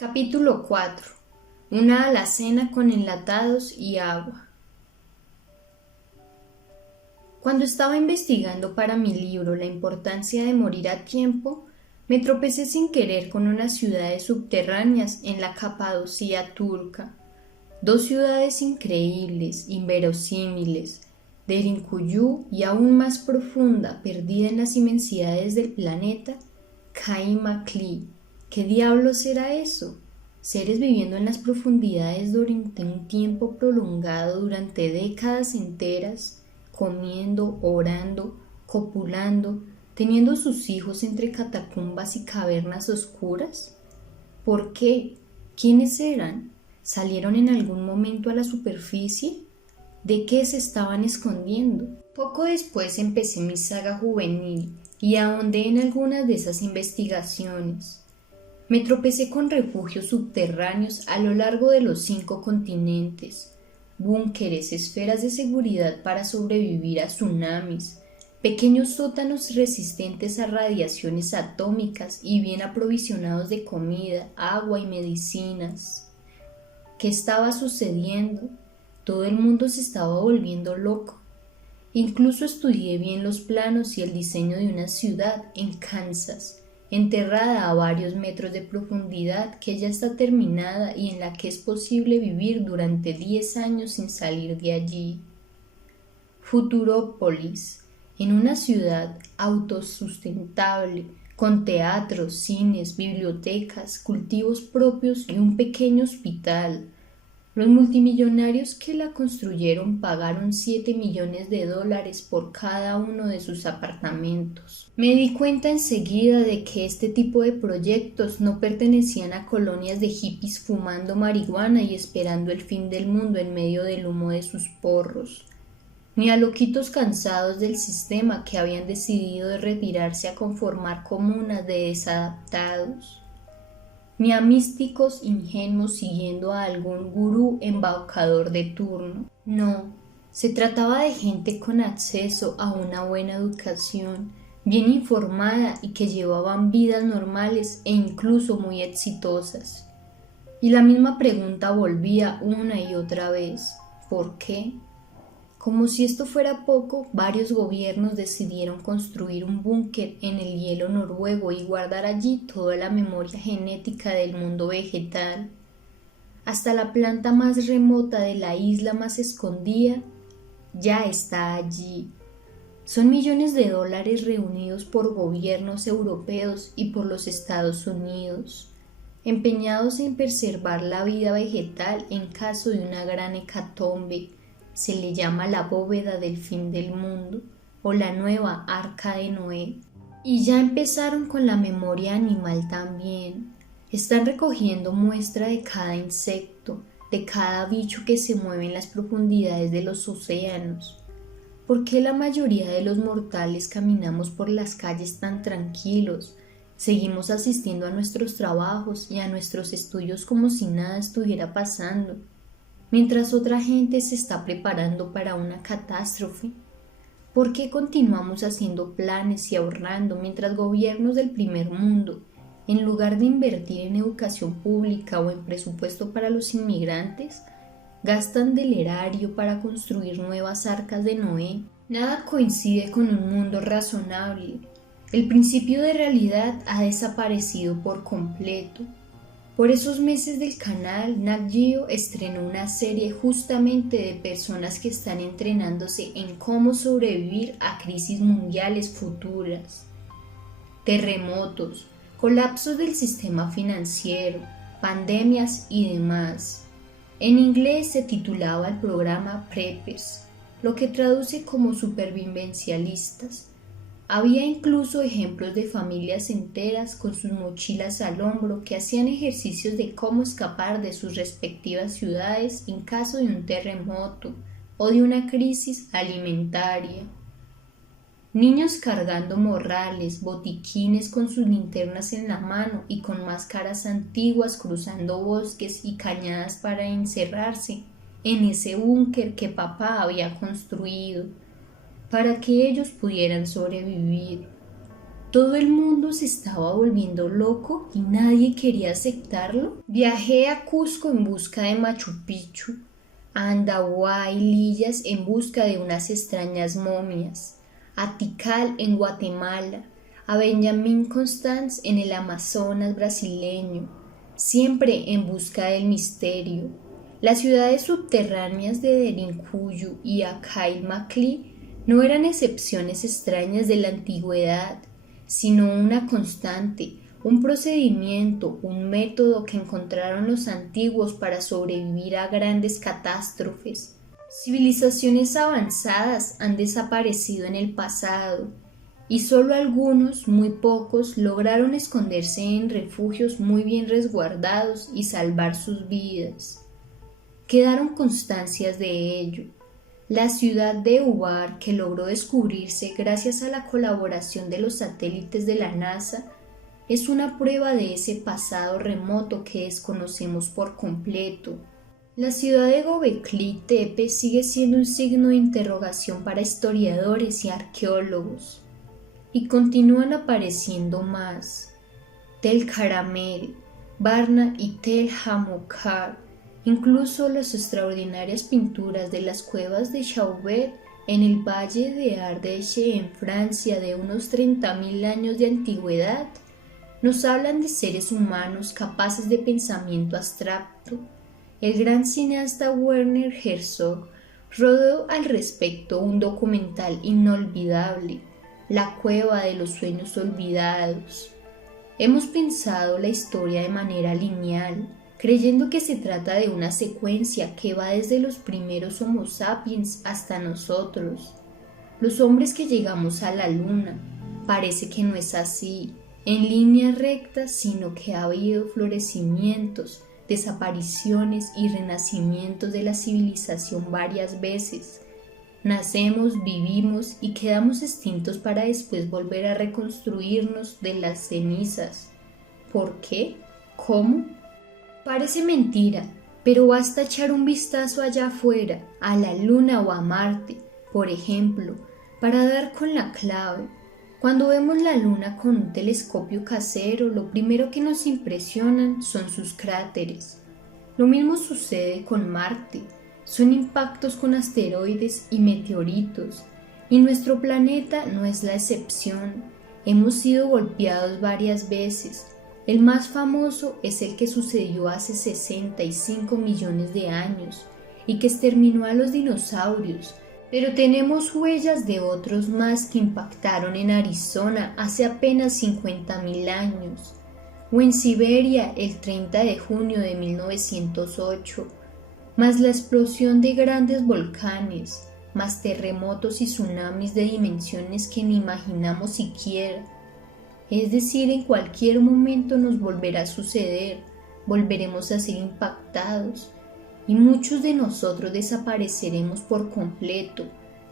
Capítulo 4. Una alacena con enlatados y agua. Cuando estaba investigando para mi libro la importancia de morir a tiempo, me tropecé sin querer con unas ciudades subterráneas en la Capadocia turca. Dos ciudades increíbles, inverosímiles, Derinkuyu y aún más profunda, perdida en las inmensidades del planeta, Kaimakli. ¿Qué diablos era eso? Seres viviendo en las profundidades durante un tiempo prolongado, durante décadas enteras, comiendo, orando, copulando, teniendo sus hijos entre catacumbas y cavernas oscuras. ¿Por qué? ¿Quiénes eran? ¿Salieron en algún momento a la superficie? ¿De qué se estaban escondiendo? Poco después empecé mi saga juvenil y ahondé en algunas de esas investigaciones. Me tropecé con refugios subterráneos a lo largo de los 5 continentes, búnkeres, esferas de seguridad para sobrevivir a tsunamis, pequeños sótanos resistentes a radiaciones atómicas y bien aprovisionados de comida, agua y medicinas. ¿Qué estaba sucediendo? Todo el mundo se estaba volviendo loco. Incluso estudié bien los planos y el diseño de una ciudad en Kansas, enterrada a varios metros de profundidad, que ya está terminada y en la que es posible vivir durante 10 años sin salir de allí. Futurópolis, en una ciudad autosustentable, con teatros, cines, bibliotecas, cultivos propios y un pequeño hospital. Los multimillonarios que la construyeron pagaron $7 millones por cada uno de sus apartamentos. Me di cuenta enseguida de que este tipo de proyectos no pertenecían a colonias de hippies fumando marihuana y esperando el fin del mundo en medio del humo de sus porros, ni a loquitos cansados del sistema que habían decidido de retirarse a conformar comunas de desadaptados, ni a místicos ingenuos siguiendo a algún gurú embaucador de turno. No, se trataba de gente con acceso a una buena educación, bien informada y que llevaban vidas normales e incluso muy exitosas. Y la misma pregunta volvía una y otra vez: ¿por qué? Como si esto fuera poco, varios gobiernos decidieron construir un búnker en el hielo noruego y guardar allí toda la memoria genética del mundo vegetal. Hasta la planta más remota de la isla más escondida ya está allí. Son millones de dólares reunidos por gobiernos europeos y por los Estados Unidos, empeñados en preservar la vida vegetal en caso de una gran hecatombe. Se le llama la bóveda del fin del mundo o la nueva arca de Noé. Y ya empezaron con la memoria animal también. Están recogiendo muestra de cada insecto, de cada bicho que se mueve en las profundidades de los océanos. ¿Por qué la mayoría de los mortales caminamos por las calles tan tranquilos? Seguimos asistiendo a nuestros trabajos y a nuestros estudios como si nada estuviera pasando, mientras otra gente se está preparando para una catástrofe. ¿Por qué continuamos haciendo planes y ahorrando mientras gobiernos del primer mundo, en lugar de invertir en educación pública o en presupuesto para los inmigrantes, gastan del erario para construir nuevas arcas de Noé? Nada coincide con un mundo razonable. El principio de realidad ha desaparecido por completo. Por esos meses del canal, Nat Geo estrenó una serie justamente de personas que están entrenándose en cómo sobrevivir a crisis mundiales futuras. Terremotos, colapsos del sistema financiero, pandemias y demás. En inglés se titulaba el programa Preppers, lo que traduce como supervivencialistas. Había incluso ejemplos de familias enteras con sus mochilas al hombro que hacían ejercicios de cómo escapar de sus respectivas ciudades en caso de un terremoto o de una crisis alimentaria. Niños cargando morrales, botiquines con sus linternas en la mano y con máscaras antiguas cruzando bosques y cañadas para encerrarse en ese búnker que papá había construido para que ellos pudieran sobrevivir. Todo el mundo se estaba volviendo loco y nadie quería aceptarlo. Viajé a Cusco en busca de Machu Picchu, a Andahuay y Lillas en busca de unas extrañas momias, a Tikal en Guatemala, a Benjamin Constant en el Amazonas brasileño, siempre en busca del misterio. Las ciudades subterráneas de Derinkuyu y Akai Makli no eran excepciones extrañas de la antigüedad, sino una constante, un procedimiento, un método que encontraron los antiguos para sobrevivir a grandes catástrofes. Civilizaciones avanzadas han desaparecido en el pasado, y solo algunos, muy pocos, lograron esconderse en refugios muy bien resguardados y salvar sus vidas. Quedaron constancias de ello. La ciudad de Ubar, que logró descubrirse gracias a la colaboración de los satélites de la NASA, es una prueba de ese pasado remoto que desconocemos por completo. La ciudad de Göbekli Tepe sigue siendo un signo de interrogación para historiadores y arqueólogos, y continúan apareciendo más. Tel Caramel, Varna y Tel Hamoukar, incluso las extraordinarias pinturas de las cuevas de Chauvet en el valle de Ardèche en Francia de unos 30.000 años de antigüedad, nos hablan de seres humanos capaces de pensamiento abstracto. El gran cineasta Werner Herzog rodó al respecto un documental inolvidable, La cueva de los sueños olvidados. Hemos pensado la historia de manera lineal, creyendo que se trata de una secuencia que va desde los primeros Homo sapiens hasta nosotros, los hombres que llegamos a la luna. Parece que no es así, en línea recta, sino que ha habido florecimientos, desapariciones y renacimientos de la civilización varias veces. Nacemos, vivimos y quedamos extintos para después volver a reconstruirnos de las cenizas. ¿Por qué? ¿Cómo? Parece mentira, pero basta echar un vistazo allá afuera, a la Luna o a Marte, por ejemplo, para dar con la clave. Cuando vemos la Luna con un telescopio casero, lo primero que nos impresionan son sus cráteres. Lo mismo sucede con Marte, son impactos con asteroides y meteoritos, y nuestro planeta no es la excepción. Hemos sido golpeados varias veces. El más famoso es el que sucedió hace 65 millones de años y que exterminó a los dinosaurios, pero tenemos huellas de otros más que impactaron en Arizona hace apenas 50.000 años, o en Siberia el 30 de junio de 1908, más la explosión de grandes volcanes, más terremotos y tsunamis de dimensiones que ni imaginamos siquiera. Es decir, en cualquier momento nos volverá a suceder, volveremos a ser impactados y muchos de nosotros desapareceremos por completo,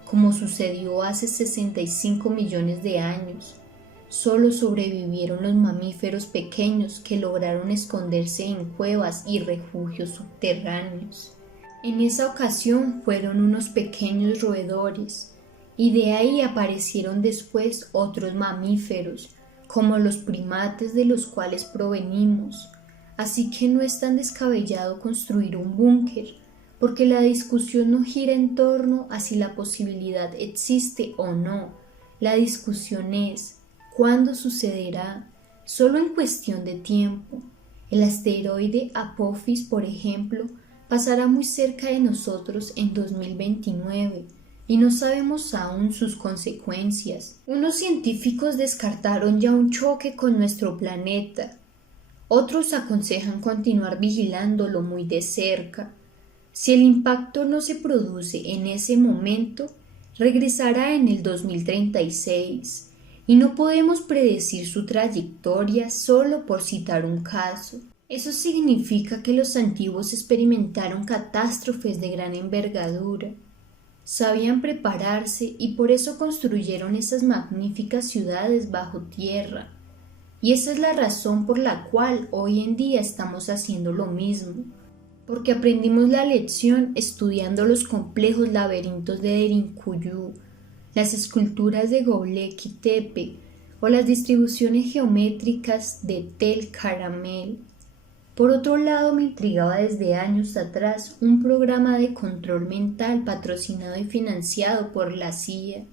como sucedió hace 65 millones de años. Solo sobrevivieron los mamíferos pequeños que lograron esconderse en cuevas y refugios subterráneos. En esa ocasión fueron unos pequeños roedores, y de ahí aparecieron después otros mamíferos, como los primates de los cuales provenimos, así que no es tan descabellado construir un búnker, porque la discusión no gira en torno a si la posibilidad existe o no, la discusión es ¿cuándo sucederá? Solo en cuestión de tiempo. El asteroide Apophis, por ejemplo, pasará muy cerca de nosotros en 2029, y no sabemos aún sus consecuencias. Unos científicos descartaron ya un choque con nuestro planeta. Otros aconsejan continuar vigilándolo muy de cerca. Si el impacto no se produce en ese momento, regresará en el 2036, y no podemos predecir su trayectoria solo por citar un caso. Eso significa que los antiguos experimentaron catástrofes de gran envergadura. Sabían prepararse y por eso construyeron esas magníficas ciudades bajo tierra. Y esa es la razón por la cual hoy en día estamos haciendo lo mismo, porque aprendimos la lección estudiando los complejos laberintos de Derinkuyu, las esculturas de Göbekli Tepe o las distribuciones geométricas de Tel Caramel. Por otro lado, me intrigaba desde años atrás un programa de control mental patrocinado y financiado por la CIA,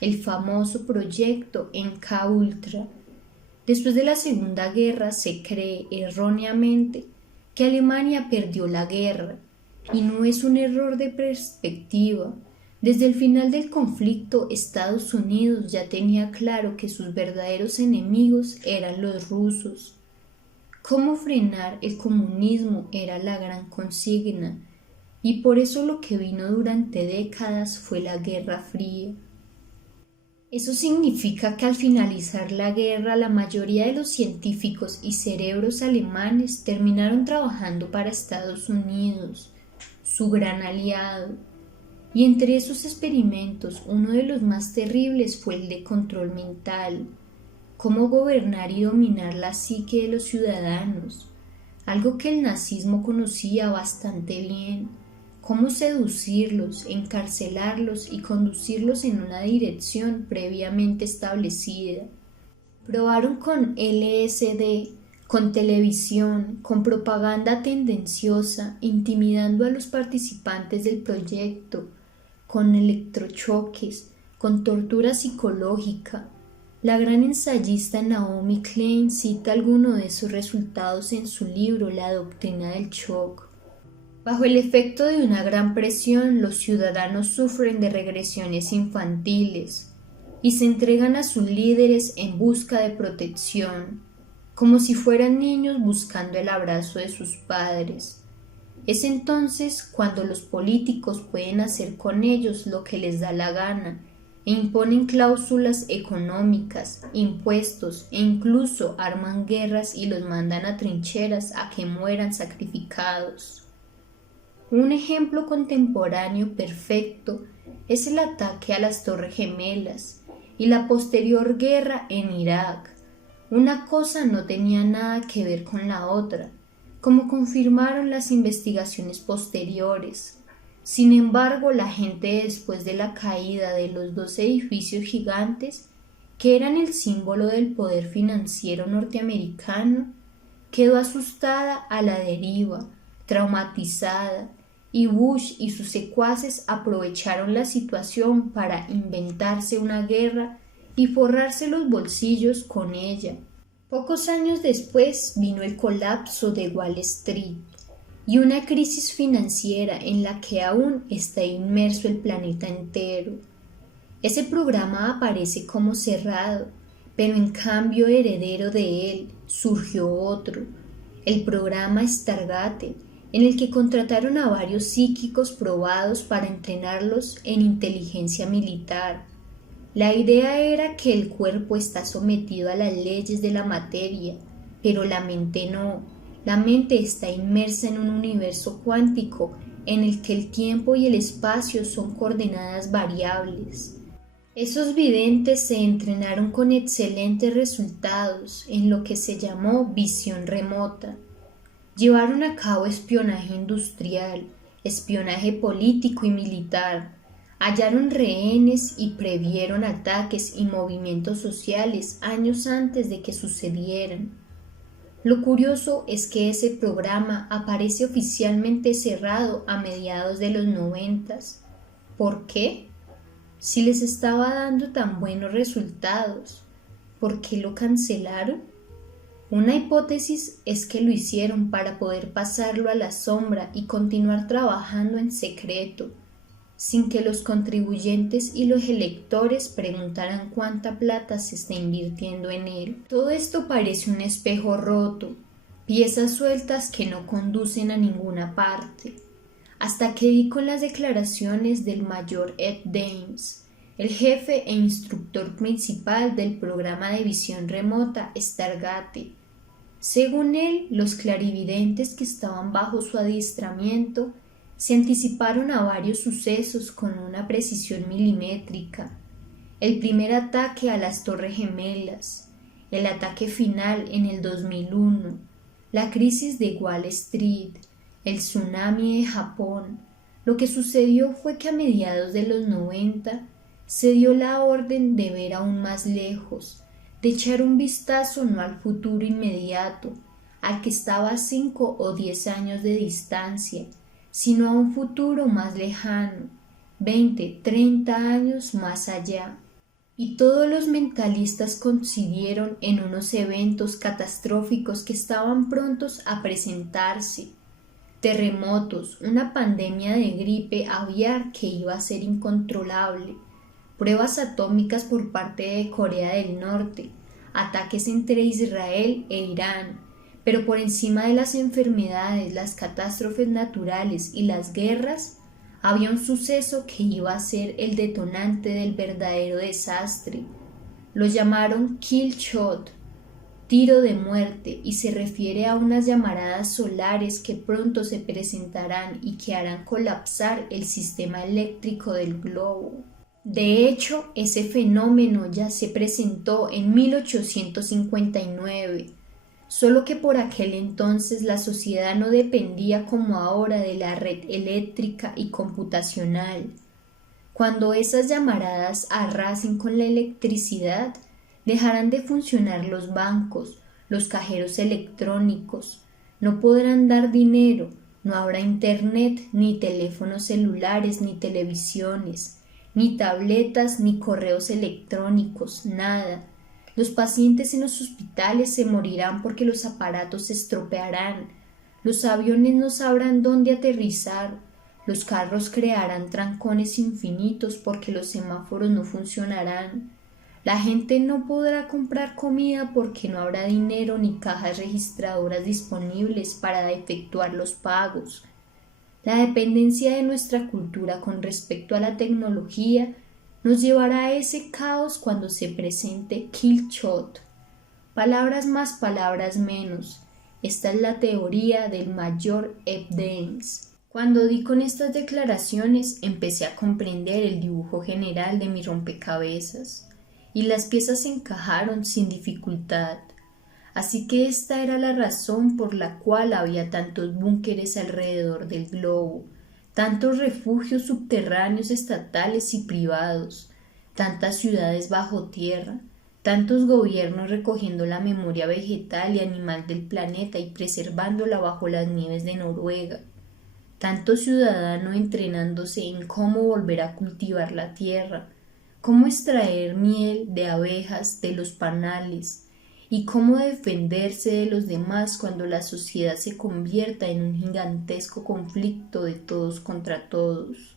el famoso proyecto MKUltra. Después de la Segunda Guerra se cree erróneamente que Alemania perdió la guerra, y no es un error de perspectiva. Desde el final del conflicto, Estados Unidos ya tenía claro que sus verdaderos enemigos eran los rusos. Cómo frenar el comunismo era la gran consigna, y por eso lo que vino durante décadas fue la Guerra Fría. Eso significa que al finalizar la guerra la mayoría de los científicos y cerebros alemanes terminaron trabajando para Estados Unidos, su gran aliado, y entre esos experimentos uno de los más terribles fue el de control mental. Cómo gobernar y dominar la psique de los ciudadanos, algo que el nazismo conocía bastante bien, cómo seducirlos, encarcelarlos y conducirlos en una dirección previamente establecida. Probaron con LSD, con televisión, con propaganda tendenciosa, intimidando a los participantes del proyecto, con electrochoques, con tortura psicológica. La gran ensayista Naomi Klein cita algunos de esos resultados en su libro La doctrina del shock. Bajo el efecto de una gran presión, los ciudadanos sufren de regresiones infantiles y se entregan a sus líderes en busca de protección, como si fueran niños buscando el abrazo de sus padres. Es entonces cuando los políticos pueden hacer con ellos lo que les da la gana, e imponen cláusulas económicas, impuestos e incluso arman guerras y los mandan a trincheras a que mueran sacrificados. Un ejemplo contemporáneo perfecto es el ataque a las Torres Gemelas y la posterior guerra en Irak. Una cosa no tenía nada que ver con la otra, como confirmaron las investigaciones posteriores. Sin embargo, la gente después de la caída de los dos edificios gigantes, que eran el símbolo del poder financiero norteamericano, quedó asustada a la deriva, traumatizada, y Bush y sus secuaces aprovecharon la situación para inventarse una guerra y forrarse los bolsillos con ella. Pocos años después vino el colapso de Wall Street y una crisis financiera en la que aún está inmerso el planeta entero. Ese programa aparece como cerrado, pero en cambio heredero de él surgió otro, el programa Stargate, en el que contrataron a varios psíquicos probados para entrenarlos en inteligencia militar. La idea era que el cuerpo está sometido a las leyes de la materia, pero la mente no. La mente está inmersa en un universo cuántico en el que el tiempo y el espacio son coordenadas variables. Esos videntes se entrenaron con excelentes resultados en lo que se llamó visión remota. Llevaron a cabo espionaje industrial, espionaje político y militar. Hallaron rehenes y previeron ataques y movimientos sociales años antes de que sucedieran. Lo curioso es que ese programa aparece oficialmente cerrado a mediados de los 90. ¿Por qué? Si les estaba dando tan buenos resultados, ¿por qué lo cancelaron? Una hipótesis es que lo hicieron para poder pasarlo a la sombra y continuar trabajando en secreto, sin que los contribuyentes y los electores preguntaran cuánta plata se está invirtiendo en él. Todo esto parece un espejo roto, piezas sueltas que no conducen a ninguna parte, hasta que di con las declaraciones del mayor Ed Dames, el jefe e instructor principal del programa de visión remota Stargate. Según él, los clarividentes que estaban bajo su adiestramiento se anticiparon a varios sucesos con una precisión milimétrica. El primer ataque a las Torres Gemelas, el ataque final en el 2001, la crisis de Wall Street, el tsunami de Japón. Lo que sucedió fue que a mediados de los 90 se dio la orden de ver aún más lejos, de echar un vistazo no al futuro inmediato, al que estaba a 5 o 10 años de distancia, sino a un futuro más lejano, 20, 30 años más allá. Y todos los mentalistas coincidieron en unos eventos catastróficos que estaban prontos a presentarse: terremotos, una pandemia de gripe aviar que iba a ser incontrolable, pruebas atómicas por parte de Corea del Norte, ataques entre Israel e Irán, pero por encima de las enfermedades, las catástrofes naturales y las guerras, había un suceso que iba a ser el detonante del verdadero desastre. Lo llamaron Kill Shot, tiro de muerte, y se refiere a unas llamaradas solares que pronto se presentarán y que harán colapsar el sistema eléctrico del globo. De hecho, ese fenómeno ya se presentó en 1859, solo que por aquel entonces la sociedad no dependía como ahora de la red eléctrica y computacional. Cuando esas llamaradas arrasen con la electricidad, dejarán de funcionar los bancos, los cajeros electrónicos, no podrán dar dinero, no habrá internet, ni teléfonos celulares, ni televisiones, ni tabletas, ni correos electrónicos, nada. Los pacientes en los hospitales se morirán porque los aparatos se estropearán, los aviones no sabrán dónde aterrizar, los carros crearán trancones infinitos porque los semáforos no funcionarán, la gente no podrá comprar comida porque no habrá dinero ni cajas registradoras disponibles para efectuar los pagos. La dependencia de nuestra cultura con respecto a la tecnología nos llevará a ese caos cuando se presente Kill Shot. Palabras más, palabras menos. Esta es la teoría del mayor Ebbings. Cuando di con estas declaraciones, empecé a comprender el dibujo general de mi rompecabezas, y las piezas se encajaron sin dificultad. Así que esta era la razón por la cual había tantos búnkeres alrededor del globo, tantos refugios subterráneos estatales y privados, tantas ciudades bajo tierra, tantos gobiernos recogiendo la memoria vegetal y animal del planeta y preservándola bajo las nieves de Noruega, tanto ciudadano entrenándose en cómo volver a cultivar la tierra, cómo extraer miel de abejas de los panales, y cómo defenderse de los demás cuando la sociedad se convierta en un gigantesco conflicto de todos contra todos.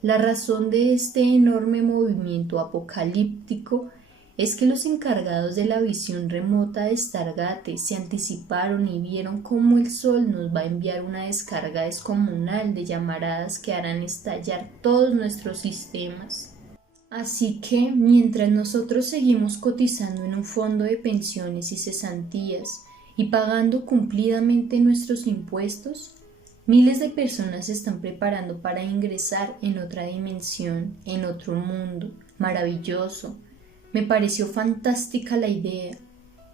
La razón de este enorme movimiento apocalíptico es que los encargados de la visión remota de Stargate se anticiparon y vieron cómo el Sol nos va a enviar una descarga descomunal de llamaradas que harán estallar todos nuestros sistemas. Así que, mientras nosotros seguimos cotizando en un fondo de pensiones y cesantías y pagando cumplidamente nuestros impuestos, miles de personas se están preparando para ingresar en otra dimensión, en otro mundo maravilloso. Me pareció fantástica la idea.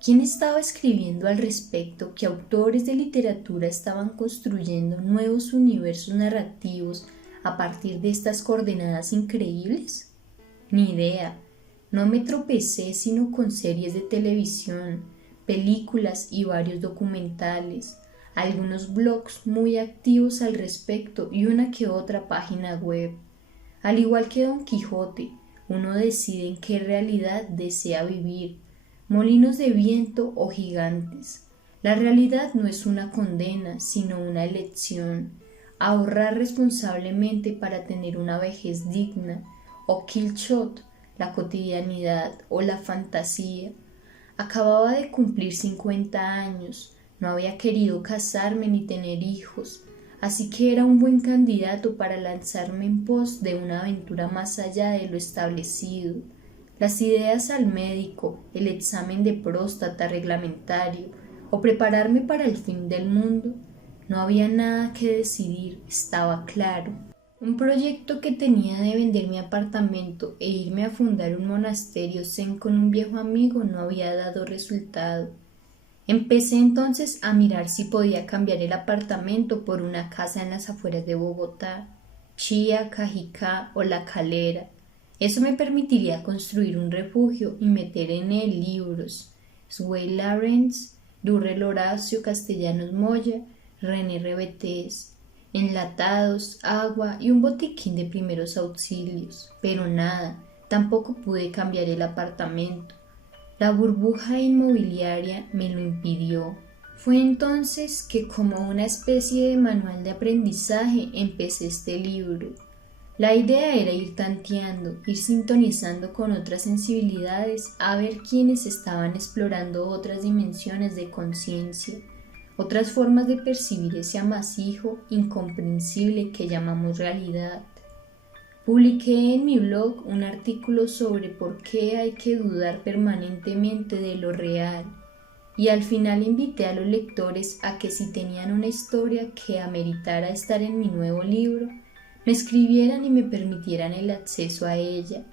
¿Quién estaba escribiendo al respecto que autores de literatura estaban construyendo nuevos universos narrativos a partir de estas coordenadas increíbles? Ni idea. No me tropecé sino con series de televisión, películas y varios documentales, algunos blogs muy activos al respecto y una que otra página web. Al igual que Don Quijote, uno decide en qué realidad desea vivir, molinos de viento o gigantes. La realidad no es una condena, sino una elección. Ahorrar responsablemente para tener una vejez digna, o Kill Shot, la cotidianidad o la fantasía. Acababa de cumplir 50 años, no había querido casarme ni tener hijos, así que era un buen candidato para lanzarme en pos de una aventura más allá de lo establecido. Las ideas al médico, el examen de próstata reglamentario o prepararme para el fin del mundo, no había nada que decidir, estaba claro. Un proyecto que tenía de vender mi apartamento e irme a fundar un monasterio zen con un viejo amigo no había dado resultado. Empecé entonces a mirar si podía cambiar el apartamento por una casa en las afueras de Bogotá, Chía, Cajicá o La Calera. Eso me permitiría construir un refugio y meter en él libros. Sway Lawrence, Durrell Horacio Castellanos Moya, René Rebetés, enlatados, agua y un botiquín de primeros auxilios. Pero nada, tampoco pude cambiar el apartamento. La burbuja inmobiliaria me lo impidió. Fue entonces que, como una especie de manual de aprendizaje, empecé este libro. La idea era ir tanteando, ir sintonizando con otras sensibilidades, a ver quiénes estaban explorando otras dimensiones de conciencia, otras formas de percibir ese amasijo incomprensible que llamamos realidad. Publiqué en mi blog un artículo sobre por qué hay que dudar permanentemente de lo real, y al final invité a los lectores a que, si tenían una historia que ameritara estar en mi nuevo libro, me escribieran y me permitieran el acceso a ella.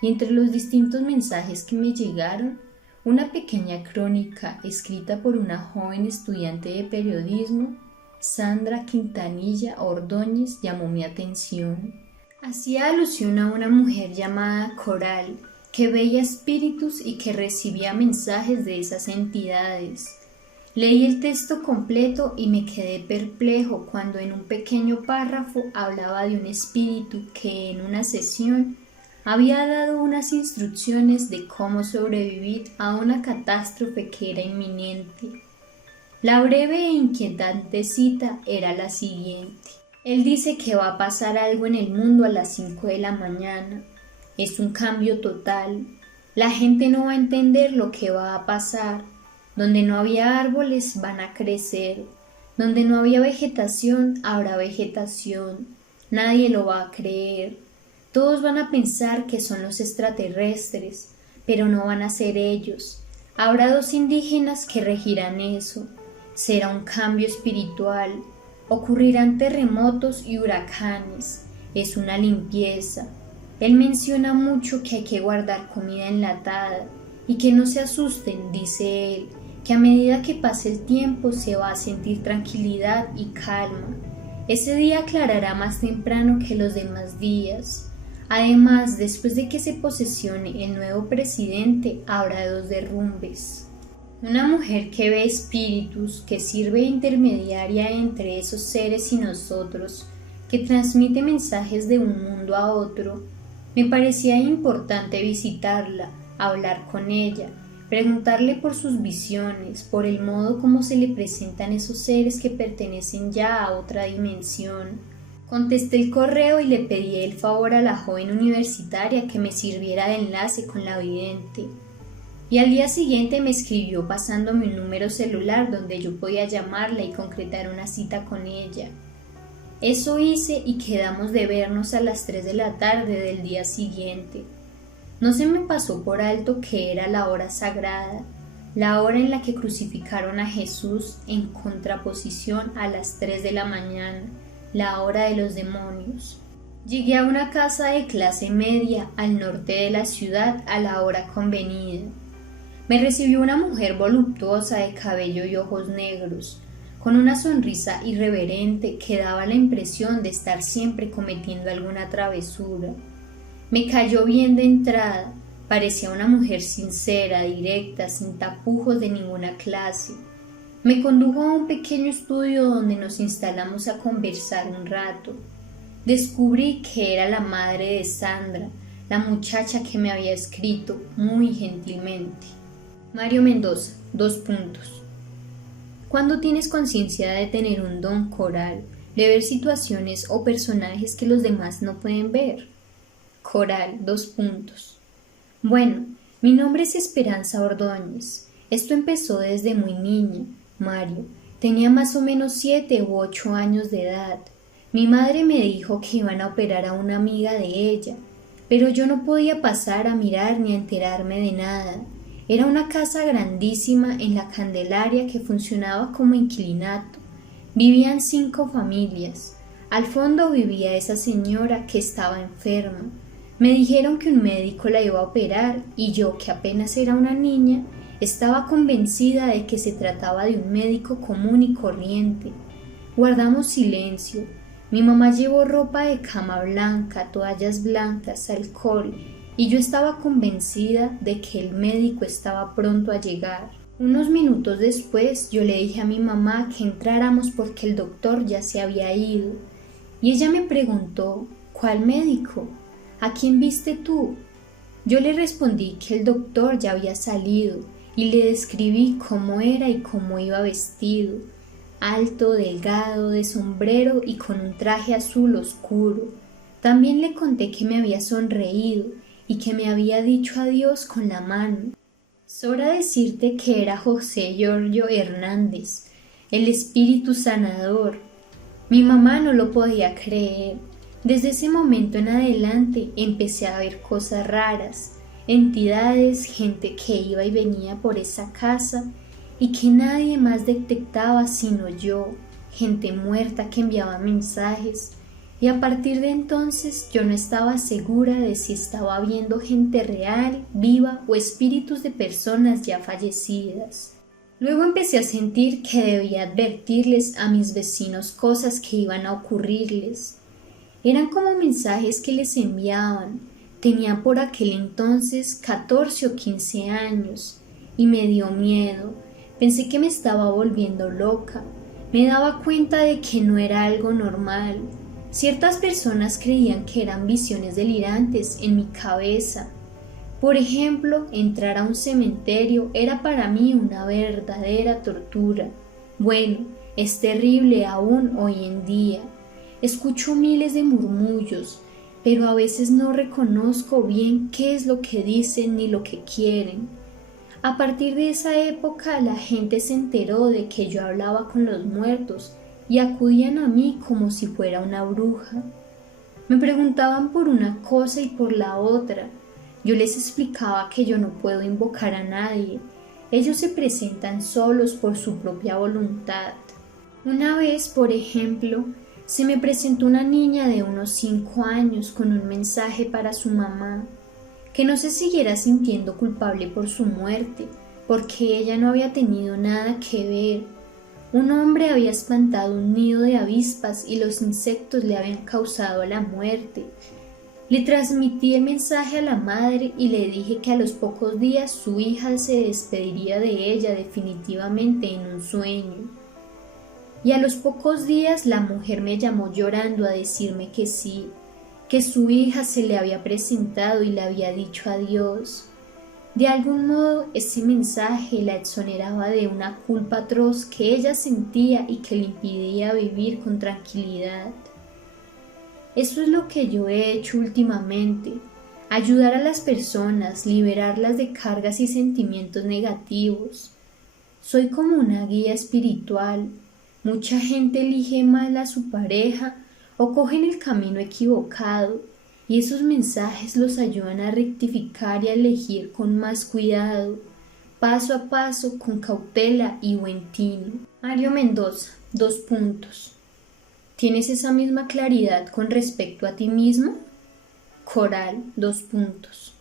Y entre los distintos mensajes que me llegaron, una pequeña crónica escrita por una joven estudiante de periodismo, Sandra Quintanilla Ordóñez, llamó mi atención. Hacía alusión a una mujer llamada Coral, que veía espíritus y que recibía mensajes de esas entidades. Leí el texto completo y me quedé perplejo cuando en un pequeño párrafo hablaba de un espíritu que en una sesión había dado unas instrucciones de cómo sobrevivir a una catástrofe que era inminente. La breve e inquietante cita era la siguiente. Él dice que va a pasar algo en el mundo a las 5 de la mañana. Es un cambio total. La gente no va a entender lo que va a pasar. Donde no había árboles van a crecer. Donde no había vegetación habrá vegetación. Nadie lo va a creer. Todos van a pensar que son los extraterrestres, pero no van a ser ellos. Habrá 2 indígenas que regirán eso. Será un cambio espiritual. Ocurrirán terremotos y huracanes. Es una limpieza. Él menciona mucho que hay que guardar comida enlatada y que no se asusten, dice él, que a medida que pase el tiempo se va a sentir tranquilidad y calma. Ese día aclarará más temprano que los demás días. Además, después de que se posesione el nuevo presidente, habrá 2 derrumbes. Una mujer que ve espíritus, que sirve de intermediaria entre esos seres y nosotros, que transmite mensajes de un mundo a otro. Me parecía importante visitarla, hablar con ella, preguntarle por sus visiones, por el modo como se le presentan esos seres que pertenecen ya a otra dimensión. Contesté el correo y le pedí el favor a la joven universitaria que me sirviera de enlace con la vidente. Y al día siguiente me escribió pasándome un número celular donde yo podía llamarla y concretar una cita con ella. Eso hice y quedamos de vernos a las 3 de la tarde del día siguiente. No se me pasó por alto que era la hora sagrada, la hora en la que crucificaron a Jesús, en contraposición a las 3 de la mañana, la hora de los demonios. Llegué a una casa de clase media al norte de la ciudad a la hora convenida. Me recibió una mujer voluptuosa de cabello y ojos negros, con una sonrisa irreverente que daba la impresión de estar siempre cometiendo alguna travesura. Me cayó bien de entrada, parecía una mujer sincera, directa, sin tapujos de ninguna clase. Me condujo a un pequeño estudio donde nos instalamos a conversar un rato. Descubrí que era la madre de Sandra, la muchacha que me había escrito muy gentilmente. Mario Mendoza, : ¿Cuándo tienes conciencia de tener un don, Coral, de ver situaciones o personajes que los demás no pueden ver? Coral, : Bueno, mi nombre es Esperanza Ordóñez. Esto empezó desde muy niña, Mario. Tenía más o menos 7 u 8 años de edad. Mi madre me dijo que iban a operar a una amiga de ella, pero yo no podía pasar a mirar ni a enterarme de nada. Era una casa grandísima en la Candelaria que funcionaba como inquilinato. Vivían 5 familias. Al fondo vivía esa señora que estaba enferma. Me dijeron que un médico la iba a operar y yo, que apenas era una niña, estaba convencida de que se trataba de un médico común y corriente. Guardamos silencio. Mi mamá llevó ropa de cama blanca, toallas blancas, alcohol, y yo estaba convencida de que el médico estaba pronto a llegar. Unos minutos después yo le dije a mi mamá que entráramos porque el doctor ya se había ido, y ella me preguntó: ¿cuál médico? ¿A quién viste tú? Yo le respondí que el doctor ya había salido y le describí cómo era y cómo iba vestido: alto, delgado, de sombrero y con un traje azul oscuro. También le conté que me había sonreído y que me había dicho adiós con la mano. Sobra decirte que era José Giorgio Hernández, el espíritu sanador. Mi mamá no lo podía creer. Desde ese momento en adelante empecé a ver cosas raras, entidades, gente que iba y venía por esa casa y que nadie más detectaba sino yo, gente muerta que enviaba mensajes, y a partir de entonces yo no estaba segura de si estaba viendo gente real, viva o espíritus de personas ya fallecidas. Luego empecé a sentir que debía advertirles a mis vecinos cosas que iban a ocurrirles. Eran como mensajes que les enviaban. Tenía por aquel entonces 14 o 15 años y me dio miedo. Pensé que me estaba volviendo loca. Me daba cuenta de que no era algo normal. Ciertas personas creían que eran visiones delirantes en mi cabeza. Por ejemplo, entrar a un cementerio era para mí una verdadera tortura. Bueno, es terrible aún hoy en día. Escucho miles de murmullos, pero a veces no reconozco bien qué es lo que dicen ni lo que quieren. A partir de esa época la gente se enteró de que yo hablaba con los muertos y acudían a mí como si fuera una bruja. Me preguntaban por una cosa y por la otra. Yo les explicaba que yo no puedo invocar a nadie. Ellos se presentan solos por su propia voluntad. Una vez, por ejemplo, se me presentó una niña de unos 5 años con un mensaje para su mamá: que no se siguiera sintiendo culpable por su muerte, porque ella no había tenido nada que ver. Un hombre había espantado un nido de avispas y los insectos le habían causado la muerte. Le transmití el mensaje a la madre y le dije que a los pocos días su hija se despediría de ella definitivamente en un sueño. Y a los pocos días la mujer me llamó llorando a decirme que sí, que su hija se le había presentado y le había dicho adiós. De algún modo ese mensaje la exoneraba de una culpa atroz que ella sentía y que le impedía vivir con tranquilidad. Eso es lo que yo he hecho últimamente: ayudar a las personas, liberarlas de cargas y sentimientos negativos. Soy como una guía espiritual. Mucha gente elige mal a su pareja o cogen el camino equivocado, y esos mensajes los ayudan a rectificar y a elegir con más cuidado, paso a paso, con cautela y buen tino. Mario Mendoza, 2 puntos. ¿Tienes esa misma claridad con respecto a ti mismo? Coral, 2 puntos.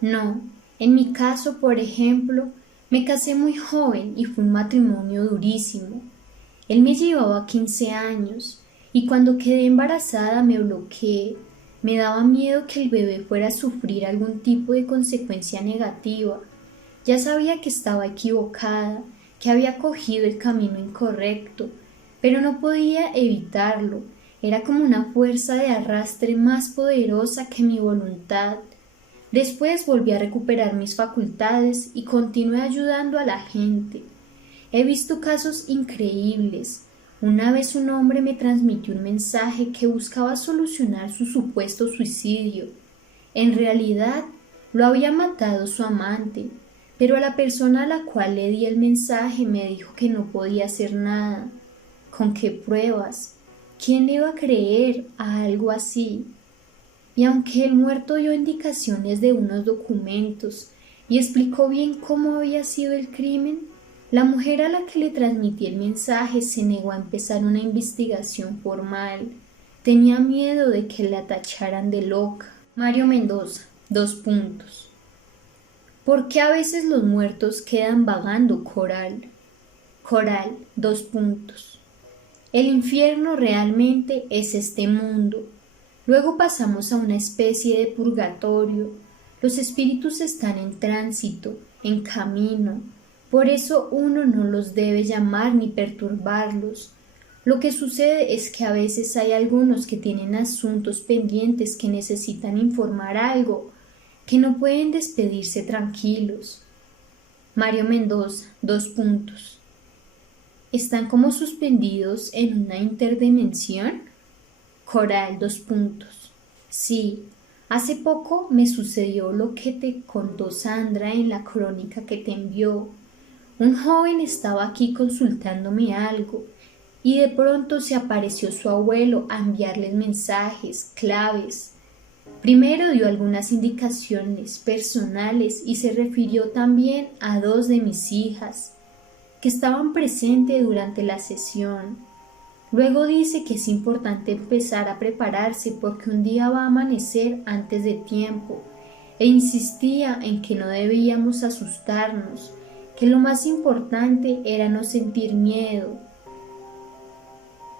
No, en mi caso, por ejemplo, me casé muy joven y fue un matrimonio durísimo. Él me llevaba 15 años y cuando quedé embarazada me bloqueé. Me daba miedo que el bebé fuera a sufrir algún tipo de consecuencia negativa. Ya sabía que estaba equivocada, que había cogido el camino incorrecto, pero no podía evitarlo. Era como una fuerza de arrastre más poderosa que mi voluntad. Después volví a recuperar mis facultades y continué ayudando a la gente. He visto casos increíbles. Una vez un hombre me transmitió un mensaje que buscaba solucionar su supuesto suicidio. En realidad, lo había matado su amante, pero la persona a la cual le di el mensaje me dijo que no podía hacer nada. ¿Con qué pruebas? ¿Quién le iba a creer a algo así? Y aunque el muerto dio indicaciones de unos documentos y explicó bien cómo había sido el crimen, la mujer a la que le transmití el mensaje se negó a empezar una investigación formal. Tenía miedo de que la tacharan de loca. Mario Mendoza, 2 puntos. ¿Por qué a veces los muertos quedan vagando, Coral? Coral, 2 puntos. El infierno realmente es este mundo. Luego pasamos a una especie de purgatorio. Los espíritus están en tránsito, en camino. Por eso uno no los debe llamar ni perturbarlos. Lo que sucede es que a veces hay algunos que tienen asuntos pendientes que necesitan informar algo, que no pueden despedirse tranquilos. Mario Mendoza, ¿Están como suspendidos en una interdimensión? Coral, Sí, hace poco me sucedió lo que te contó Sandra en la crónica que te envió. Un joven estaba aquí consultándome algo y de pronto se apareció su abuelo a enviarles mensajes, claves. Primero dio algunas indicaciones personales y se refirió también a 2 de mis hijas que estaban presentes durante la sesión. Luego dice que es importante empezar a prepararse porque un día va a amanecer antes de tiempo e insistía en que no debíamos asustarnos, que lo más importante era no sentir miedo.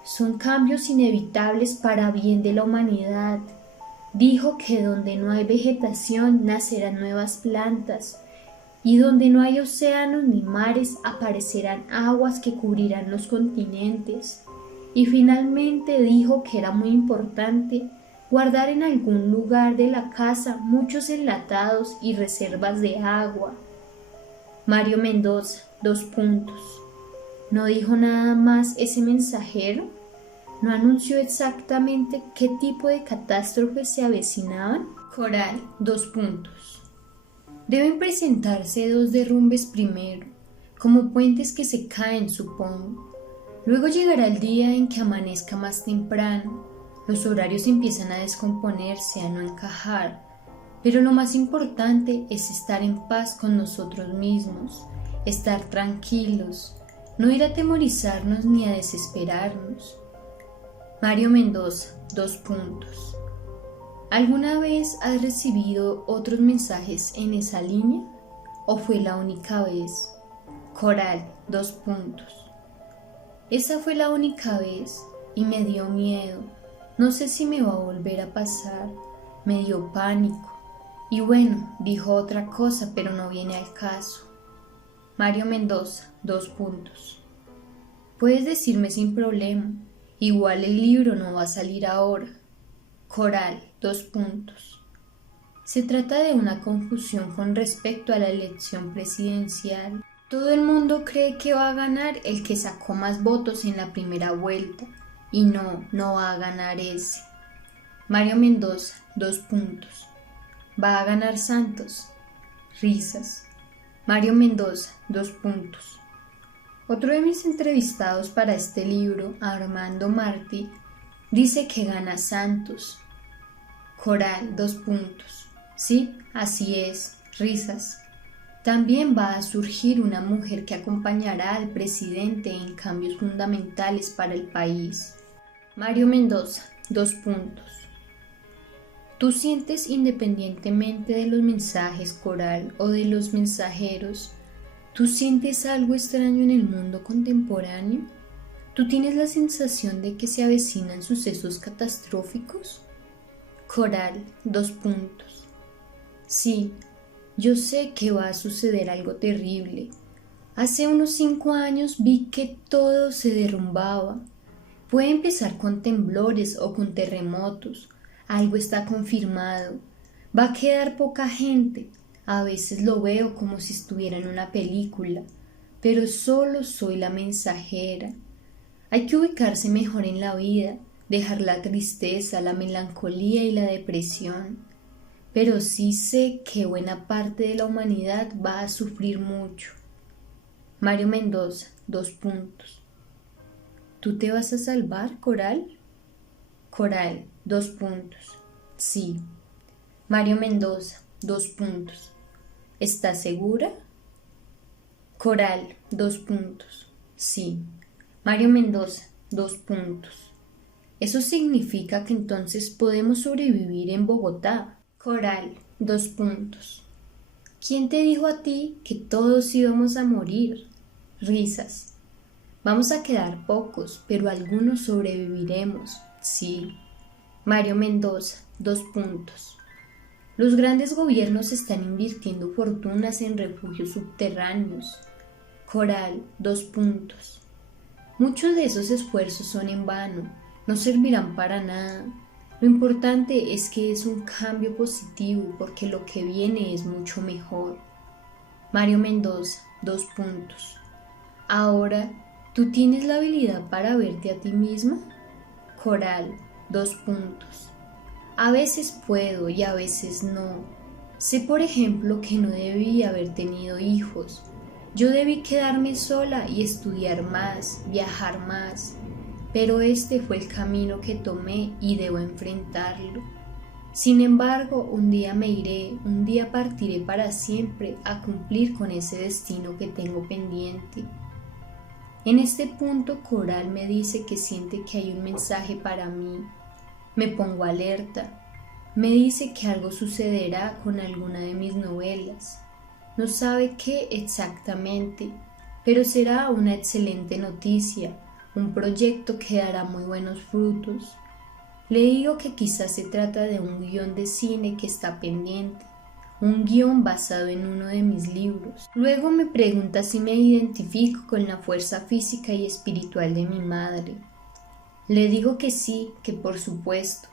Son cambios inevitables para bien de la humanidad. Dijo que donde no hay vegetación nacerán nuevas plantas y donde no hay océanos ni mares aparecerán aguas que cubrirán los continentes. Y finalmente dijo que era muy importante guardar en algún lugar de la casa muchos enlatados y reservas de agua. Mario Mendoza, ¿No dijo nada más ese mensajero? ¿No anunció exactamente qué tipo de catástrofes se avecinaban? Coral, Deben presentarse 2 derrumbes primero, como puentes que se caen, supongo. Luego llegará el día en que amanezca más temprano. Los horarios empiezan a descomponerse, a no encajar. Pero lo más importante es estar en paz con nosotros mismos, estar tranquilos, no ir a atemorizarnos ni a desesperarnos. Mario Mendoza, ¿Alguna vez has recibido otros mensajes en esa línea? ¿O fue la única vez? Coral, Esa fue la única vez y me dio miedo. No sé si me va a volver a pasar. Me dio pánico. Y bueno, dijo otra cosa, pero no viene al caso. Mario Mendoza, Puedes decirme sin problema. Igual el libro no va a salir ahora. Coral, Se trata de una confusión con respecto a la elección presidencial. Todo el mundo cree que va a ganar el que sacó más votos en la primera vuelta. Y no va a ganar ese. Mario Mendoza, Va a ganar Santos. Risas. Mario Mendoza, Otro de mis entrevistados para este libro, Armando Martí, dice que gana Santos. Coral, Sí, así es. Risas. También va a surgir una mujer que acompañará al presidente en cambios fundamentales para el país. Mario Mendoza, ¿Tú sientes independientemente de los mensajes, Coral, o de los mensajeros, tú sientes algo extraño en el mundo contemporáneo? ¿Tú tienes la sensación de que se avecinan sucesos catastróficos? Coral, Sí, yo sé que va a suceder algo terrible. Hace unos 5 años vi que todo se derrumbaba. Puede empezar con temblores o con terremotos. Algo está confirmado. Va a quedar poca gente. A veces lo veo como si estuviera en una película, pero solo soy la mensajera. Hay que ubicarse mejor en la vida, dejar la tristeza, la melancolía y la depresión. Pero sí sé que buena parte de la humanidad va a sufrir mucho. Mario Mendoza, ¿Tú te vas a salvar, Coral? Coral, Sí. Mario Mendoza, ¿Estás segura? Coral, Sí. Mario Mendoza, Eso significa que entonces podemos sobrevivir en Bogotá. Coral, ¿Quién te dijo a ti que todos íbamos a morir? Risas. Vamos a quedar pocos, pero algunos sobreviviremos, sí. Mario Mendoza, . Los grandes gobiernos están invirtiendo fortunas en refugios subterráneos. Coral, . Muchos de esos esfuerzos son en vano, no servirán para nada. Lo importante es que es un cambio positivo porque lo que viene es mucho mejor. Mario Mendoza, . Ahora, ¿tú tienes la habilidad para verte a ti misma? Coral, . A veces puedo y a veces no. Sé, por ejemplo, que no debí haber tenido hijos. Yo debí quedarme sola y estudiar más, viajar más. Pero este fue el camino que tomé y debo enfrentarlo. Sin embargo, un día me iré, un día partiré para siempre a cumplir con ese destino que tengo pendiente. En este punto, Coral me dice que siente que hay un mensaje para mí. Me pongo alerta. Me dice que algo sucederá con alguna de mis novelas. No sabe qué exactamente, pero será una excelente noticia, un proyecto que dará muy buenos frutos. Le digo que quizás se trata de un guión de cine que está pendiente, un guión basado en uno de mis libros. Luego me pregunta si me identifico con la fuerza física y espiritual de mi madre. Le digo que sí, que por supuesto.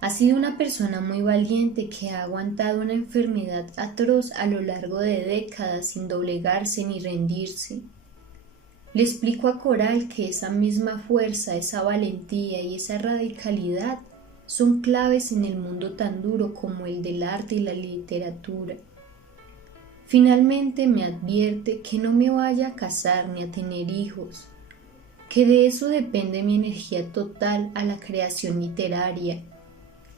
Ha sido una persona muy valiente que ha aguantado una enfermedad atroz a lo largo de décadas sin doblegarse ni rendirse. Le explico a Coral que esa misma fuerza, esa valentía y esa radicalidad son claves en el mundo tan duro como el del arte y la literatura. Finalmente me advierte que no me vaya a casar ni a tener hijos, que de eso depende mi energía total a la creación literaria.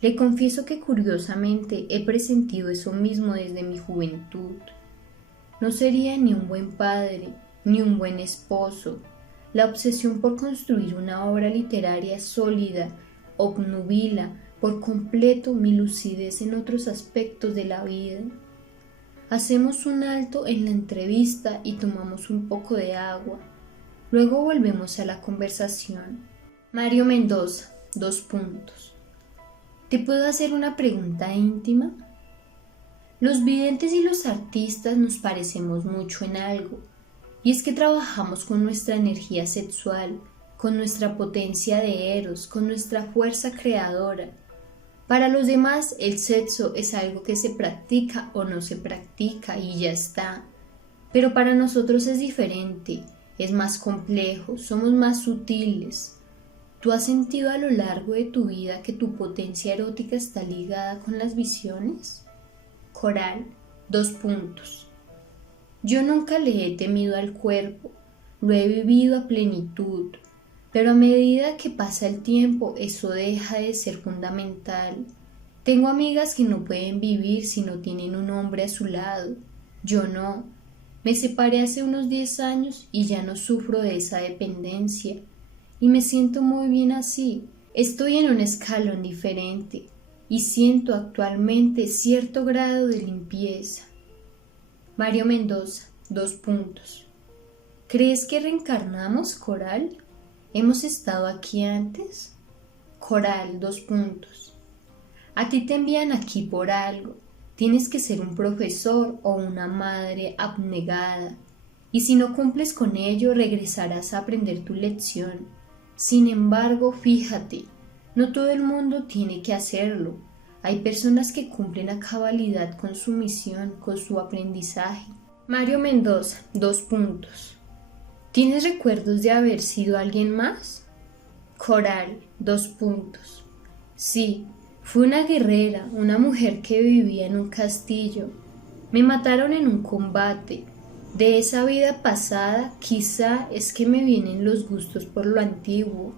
Le confieso que curiosamente he presentido eso mismo desde mi juventud. No sería ni un buen padre, ni un buen esposo. La obsesión por construir una obra literaria sólida obnubila por completo mi lucidez en otros aspectos de la vida. Hacemos un alto en la entrevista y tomamos un poco de agua. Luego volvemos a la conversación. Mario Mendoza, . ¿Te puedo hacer una pregunta íntima? Los videntes y los artistas nos parecemos mucho en algo, y es que trabajamos con nuestra energía sexual, con nuestra potencia de eros, con nuestra fuerza creadora. Para los demás, el sexo es algo que se practica o no se practica y ya está. Pero para nosotros es diferente, es más complejo, somos más sutiles. ¿Tú has sentido a lo largo de tu vida que tu potencia erótica está ligada con las visiones? Coral, . Yo nunca le he temido al cuerpo, lo he vivido a plenitud, pero a medida que pasa el tiempo eso deja de ser fundamental. Tengo amigas que no pueden vivir si no tienen un hombre a su lado, yo no. Me separé hace unos 10 años y ya no sufro de esa dependencia. Y me siento muy bien así. Estoy en un escalón diferente y siento actualmente cierto grado de limpieza. Mario Mendoza, . ¿Crees que reencarnamos, Coral? ¿Hemos estado aquí antes? Coral, . A ti te envían aquí por algo. Tienes que ser un profesor o una madre abnegada. Y si no cumples con ello, regresarás a aprender tu lección. Sin embargo, fíjate, no todo el mundo tiene que hacerlo. Hay personas que cumplen a cabalidad con su misión, con su aprendizaje. Mario Mendoza, . ¿Tienes recuerdos de haber sido alguien más? Coral, . Sí, fui una guerrera, una mujer que vivía en un castillo. Me mataron en un combate. De esa vida pasada quizá es que me vienen los gustos por lo antiguo.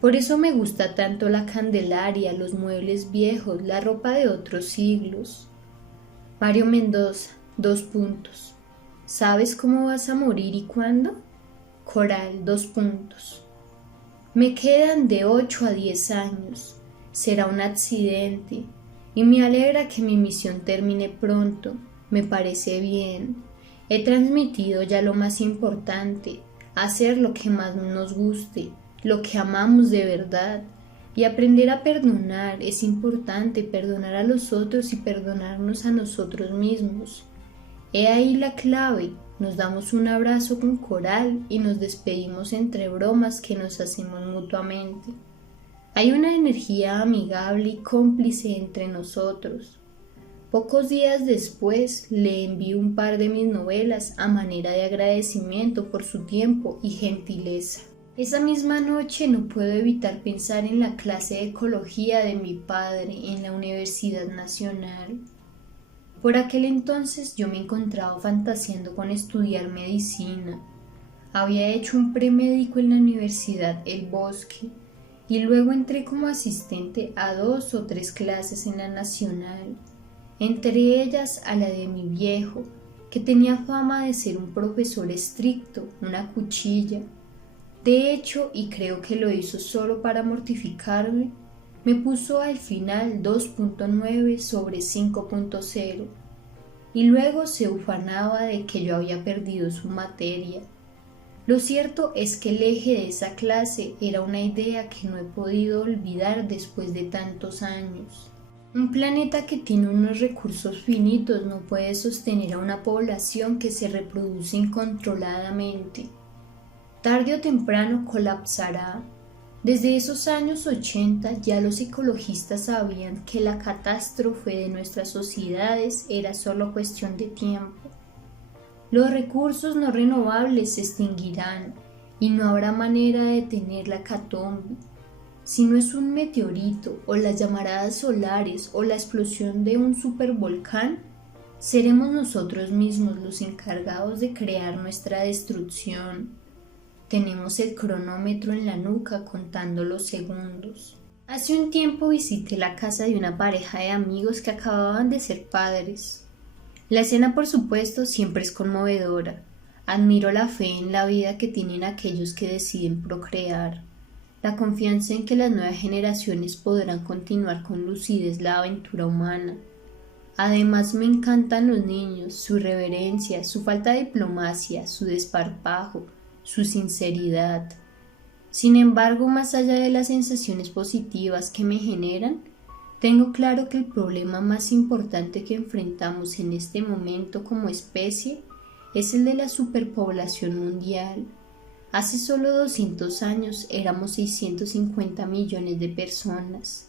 Por eso me gusta tanto la Candelaria, los muebles viejos, la ropa de otros siglos. Mario Mendoza, . ¿Sabes cómo vas a morir y cuándo? Coral, . Me quedan de 8 a 10 años. Será un accidente y me alegra que mi misión termine pronto. Me parece bien. He transmitido ya lo más importante. hacer lo que más nos guste, lo que amamos de verdad, y aprender a perdonar. Es importante perdonar a los otros y perdonarnos a nosotros mismos. He ahí la clave. Nos damos un abrazo con coral y nos despedimos entre bromas que nos hacemos mutuamente. Hay una energía amigable y cómplice entre nosotros. Pocos días después le envío un par de mis novelas a manera de agradecimiento por su tiempo y gentileza. Esa misma noche no puedo evitar pensar en la clase de ecología de mi padre en la Universidad Nacional. Por aquel entonces yo me encontraba fantaseando con estudiar medicina. Había hecho un premédico en la Universidad El Bosque y luego entré como asistente a 2 o 3 clases en la Nacional, entre ellas a la de mi viejo, que tenía fama de ser un profesor estricto, una cuchilla. De hecho, y creo que lo hizo solo para mortificarme, me puso al final 2.9 sobre 5.0 y luego se ufanaba de que yo había perdido su materia. Lo cierto es que el eje de esa clase era una idea que no he podido olvidar después de tantos años. Un planeta que tiene unos recursos finitos no puede sostener a una población que se reproduce incontroladamente. Tarde o temprano colapsará. Desde esos años 80 ya los ecologistas sabían que la catástrofe de nuestras sociedades era solo cuestión de tiempo. Los recursos no renovables se extinguirán y no habrá manera de detener la hecatombe. Si no es un meteorito o las llamaradas solares o la explosión de un supervolcán, seremos nosotros mismos los encargados de crear nuestra destrucción. Tenemos el cronómetro en la nuca contando los segundos. Hace un tiempo visité la casa de una pareja de amigos que acababan de ser padres. La escena, por supuesto, siempre es conmovedora. Admiro la fe en la vida que tienen aquellos que deciden procrear, la confianza en que las nuevas generaciones podrán continuar con lucidez la aventura humana. Además, me encantan los niños, su irreverencia, su falta de diplomacia, su desparpajo, su sinceridad. Sin embargo, más allá de las sensaciones positivas que me generan, tengo claro que el problema más importante que enfrentamos en este momento como especie es el de la superpoblación mundial. Hace solo 200 años éramos 650 millones de personas.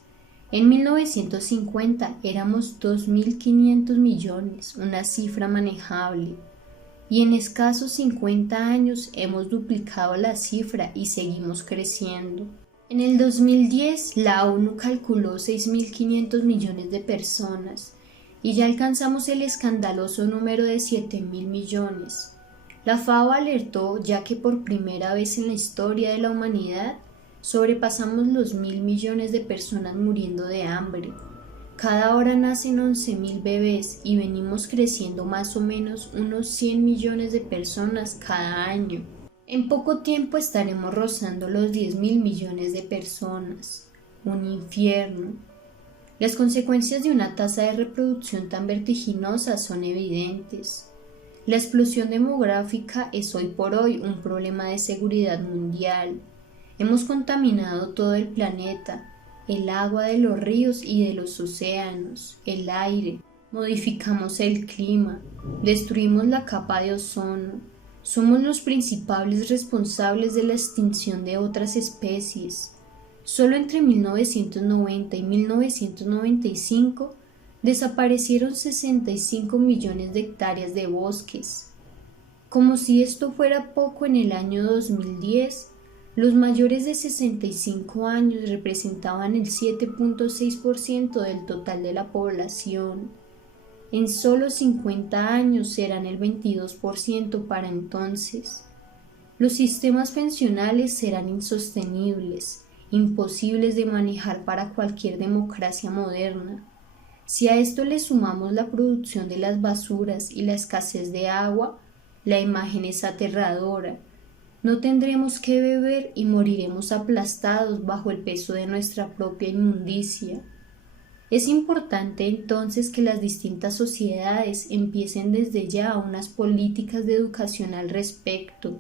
En 1950 éramos 2.500 millones, una cifra manejable. Y en escasos 50 años hemos duplicado la cifra y seguimos creciendo. En el 2010 la ONU calculó 6.500 millones de personas y ya alcanzamos el escandaloso número de 7.000 millones. La FAO alertó ya que por primera vez en la historia de la humanidad sobrepasamos los 1.000 millones de personas muriendo de hambre. Cada hora nacen 11.000 bebés y venimos creciendo más o menos unos 100 millones de personas cada año. En poco tiempo estaremos rozando los 10.000 millones de personas. Un infierno. Las consecuencias de una tasa de reproducción tan vertiginosa son evidentes. La explosión demográfica es hoy por hoy un problema de seguridad mundial. Hemos contaminado todo el planeta, el agua de los ríos y de los océanos, el aire, modificamos el clima, destruimos la capa de ozono, somos los principales responsables de la extinción de otras especies. Solo entre 1990 y 1995 desaparecieron 65 millones de hectáreas de bosques. Como si esto fuera poco, en el año 2010, los mayores de 65 años representaban el 7.6% del total de la población. En solo 50 años serán el 22% para entonces. Los sistemas pensionales serán insostenibles, imposibles de manejar para cualquier democracia moderna. Si a esto le sumamos la producción de las basuras y la escasez de agua, la imagen es aterradora. No tendremos que beber y moriremos aplastados bajo el peso de nuestra propia inmundicia. Es importante entonces que las distintas sociedades empiecen desde ya unas políticas de educación al respecto.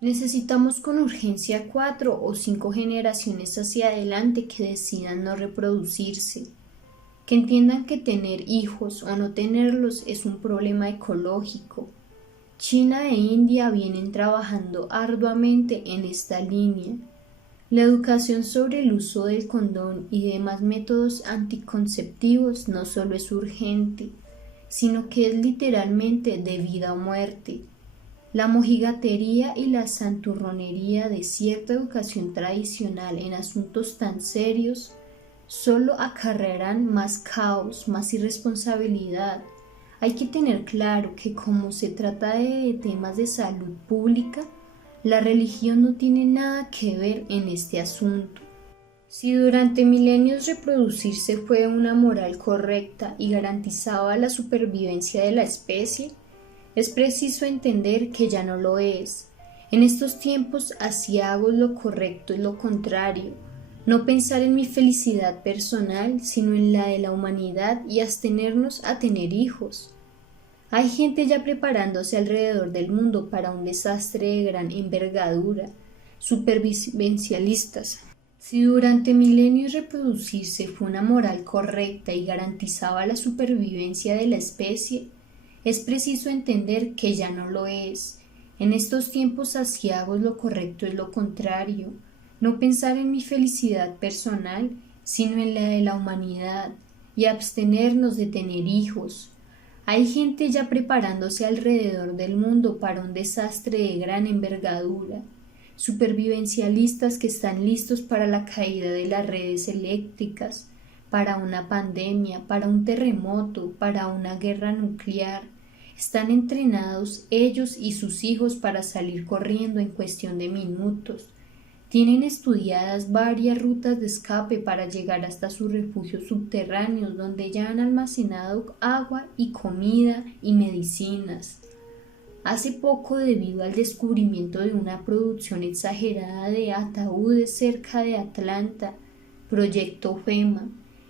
Necesitamos con urgencia 4 o 5 generaciones hacia adelante que decidan no reproducirse, que entiendan que tener hijos o no tenerlos es un problema ecológico. China e India vienen trabajando arduamente en esta línea. La educación sobre el uso del condón y demás métodos anticonceptivos no solo es urgente, sino que es literalmente de vida o muerte. La mojigatería y la santurronería de cierta educación tradicional en asuntos tan serios solo acarrearán más caos, más irresponsabilidad. Hay que tener claro que como se trata de temas de salud pública, la religión no tiene nada que ver en este asunto. Si durante milenios reproducirse fue una moral correcta y garantizaba la supervivencia de la especie, es preciso entender que ya no lo es. En estos tiempos aciagos lo correcto es lo contrario, no pensar en mi felicidad personal, sino en la de la humanidad y abstenernos a tener hijos. Hay gente ya preparándose alrededor del mundo para un desastre de gran envergadura, supervivencialistas. Si durante milenios reproducirse fue una moral correcta y garantizaba la supervivencia de la especie, es preciso entender que ya no lo es. En estos tiempos aciagos lo correcto es lo contrario, no pensar en mi felicidad personal, sino en la de la humanidad, y abstenernos de tener hijos. Hay gente ya preparándose alrededor del mundo para un desastre de gran envergadura, supervivencialistas que están listos para la caída de las redes eléctricas, para una pandemia, para un terremoto, para una guerra nuclear. Están entrenados ellos y sus hijos para salir corriendo en cuestión de minutos. Tienen estudiadas varias rutas de escape para llegar hasta sus refugios subterráneos donde ya han almacenado agua y comida y medicinas. Hace poco, debido al descubrimiento de una producción exagerada de ataúdes cerca de Atlanta, Proyecto FEMA,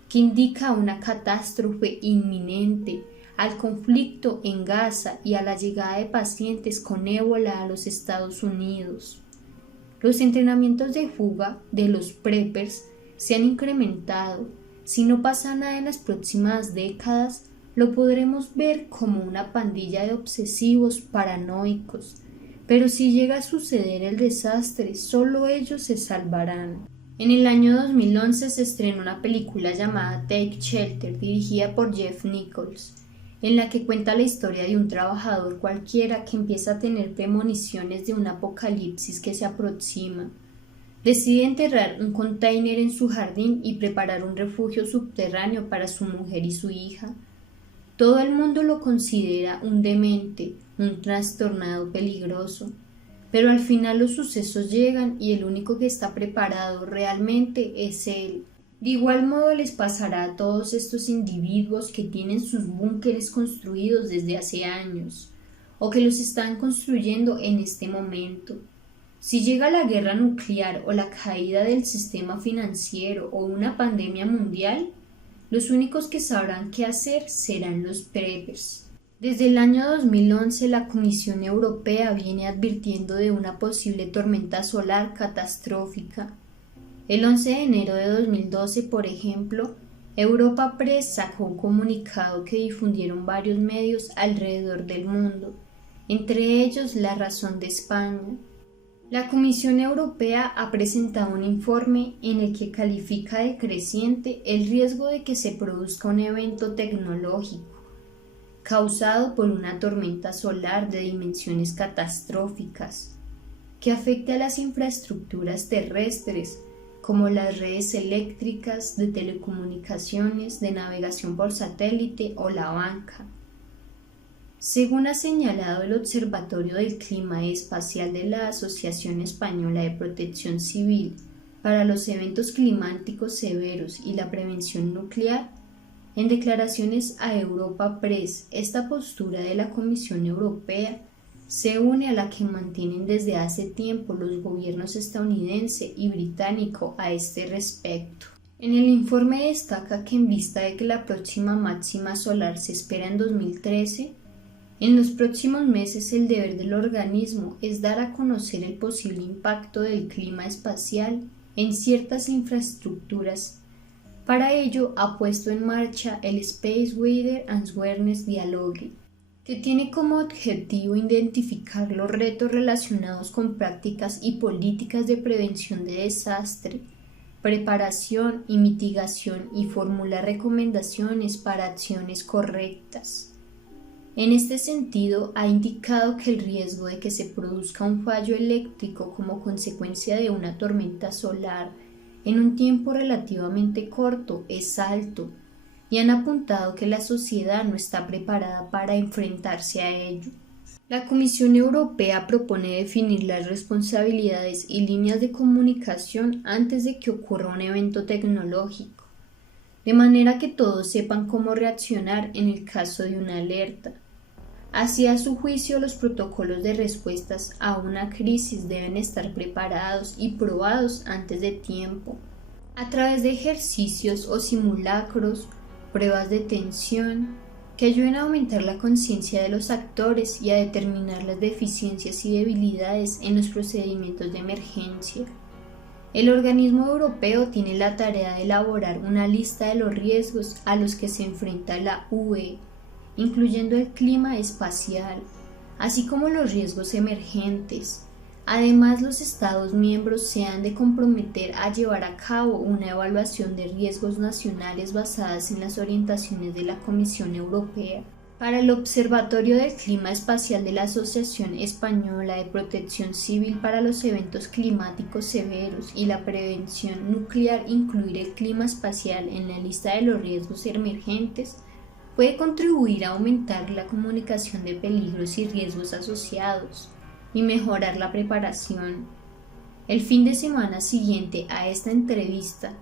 que indica una catástrofe inminente, al conflicto en Gaza y a la llegada de pacientes con ébola a los Estados Unidos. Los entrenamientos de fuga de los preppers se han incrementado. Si no pasa nada en las próximas décadas, lo podremos ver como una pandilla de obsesivos paranoicos. Pero si llega a suceder el desastre, solo ellos se salvarán. En el año 2011 se estrenó una película llamada Take Shelter, dirigida por Jeff Nichols, en la que cuenta la historia de un trabajador cualquiera que empieza a tener premoniciones de un apocalipsis que se aproxima. Decide enterrar un container en su jardín y preparar un refugio subterráneo para su mujer y su hija. Todo el mundo lo considera un demente, un trastornado peligroso, pero al final los sucesos llegan y el único que está preparado realmente es él. De igual modo les pasará a todos estos individuos que tienen sus búnkeres construidos desde hace años, o que los están construyendo en este momento. Si llega la guerra nuclear o la caída del sistema financiero o una pandemia mundial, los únicos que sabrán qué hacer serán los preppers. Desde el año 2011 la Comisión Europea viene advirtiendo de una posible tormenta solar catastrófica. El 11 de enero de 2012, por ejemplo, Europa Press sacó un comunicado que difundieron varios medios alrededor del mundo, entre ellos La Razón de España. La Comisión Europea ha presentado un informe en el que califica de creciente el riesgo de que se produzca un evento tecnológico causado por una tormenta solar de dimensiones catastróficas que afecte a las infraestructuras terrestres como las redes eléctricas, de telecomunicaciones, de navegación por satélite o la banca. Según ha señalado el Observatorio del Clima Espacial de la Asociación Española de Protección Civil para los Eventos Climáticos Severos y la Prevención Nuclear, en declaraciones a Europa Press, esta postura de la Comisión Europea se une a la que mantienen desde hace tiempo los gobiernos estadounidense y británico a este respecto. En el informe destaca que en vista de que la próxima máxima solar se espera en 2013, En los próximos meses el deber del organismo es dar a conocer el posible impacto del clima espacial en ciertas infraestructuras. Para ello ha puesto en marcha el Space Weather Awareness Dialogue, que tiene como objetivo identificar los retos relacionados con prácticas y políticas de prevención de desastre, preparación y mitigación y formular recomendaciones para acciones correctas. En este sentido, ha indicado que el riesgo de que se produzca un fallo eléctrico como consecuencia de una tormenta solar en un tiempo relativamente corto es alto, y han apuntado que la sociedad no está preparada para enfrentarse a ello. La Comisión Europea propone definir las responsabilidades y líneas de comunicación antes de que ocurra un evento tecnológico, de manera que todos sepan cómo reaccionar en el caso de una alerta. Así, a su juicio, los protocolos de respuestas a una crisis deben estar preparados y probados antes de tiempo, a través de ejercicios o simulacros, pruebas de tensión, que ayuden a aumentar la conciencia de los actores y a determinar las deficiencias y debilidades en los procedimientos de emergencia. El organismo europeo tiene la tarea de elaborar una lista de los riesgos a los que se enfrenta la UE, incluyendo el clima espacial, así como los riesgos emergentes. Además, los Estados miembros se han de comprometer a llevar a cabo una evaluación de riesgos nacionales basadas en las orientaciones de la Comisión Europea. Para el Observatorio del Clima Espacial de la Asociación Española de Protección Civil para los Eventos Climáticos Severos y la Prevención Nuclear, incluir el clima espacial en la lista de los riesgos emergentes puede contribuir a aumentar la comunicación de peligros y riesgos asociados y mejorar la preparación. El fin de semana siguiente a esta entrevista,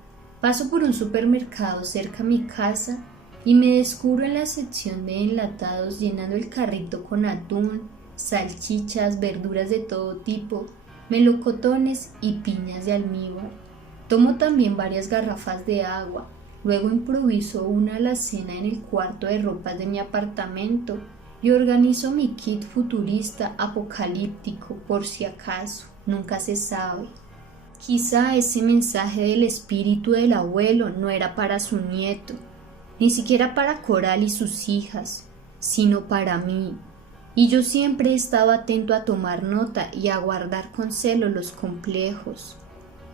paso por un supermercado cerca a mi casa y me descubro en la sección de enlatados llenando el carrito con atún, salchichas, verduras de todo tipo, melocotones y piñas de almíbar. Tomo también varias garrafas de agua. Luego improviso una alacena en el cuarto de ropas de mi apartamento y organizo mi kit futurista apocalíptico por si acaso, nunca se sabe. Quizá ese mensaje del espíritu del abuelo no era para su nieto, ni siquiera para Coral y sus hijas, sino para mí, y yo siempre he estado atento a tomar nota y a guardar con celo los complejos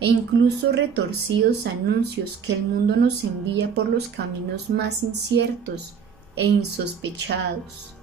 e incluso retorcidos anuncios que el mundo nos envía por los caminos más inciertos e insospechados.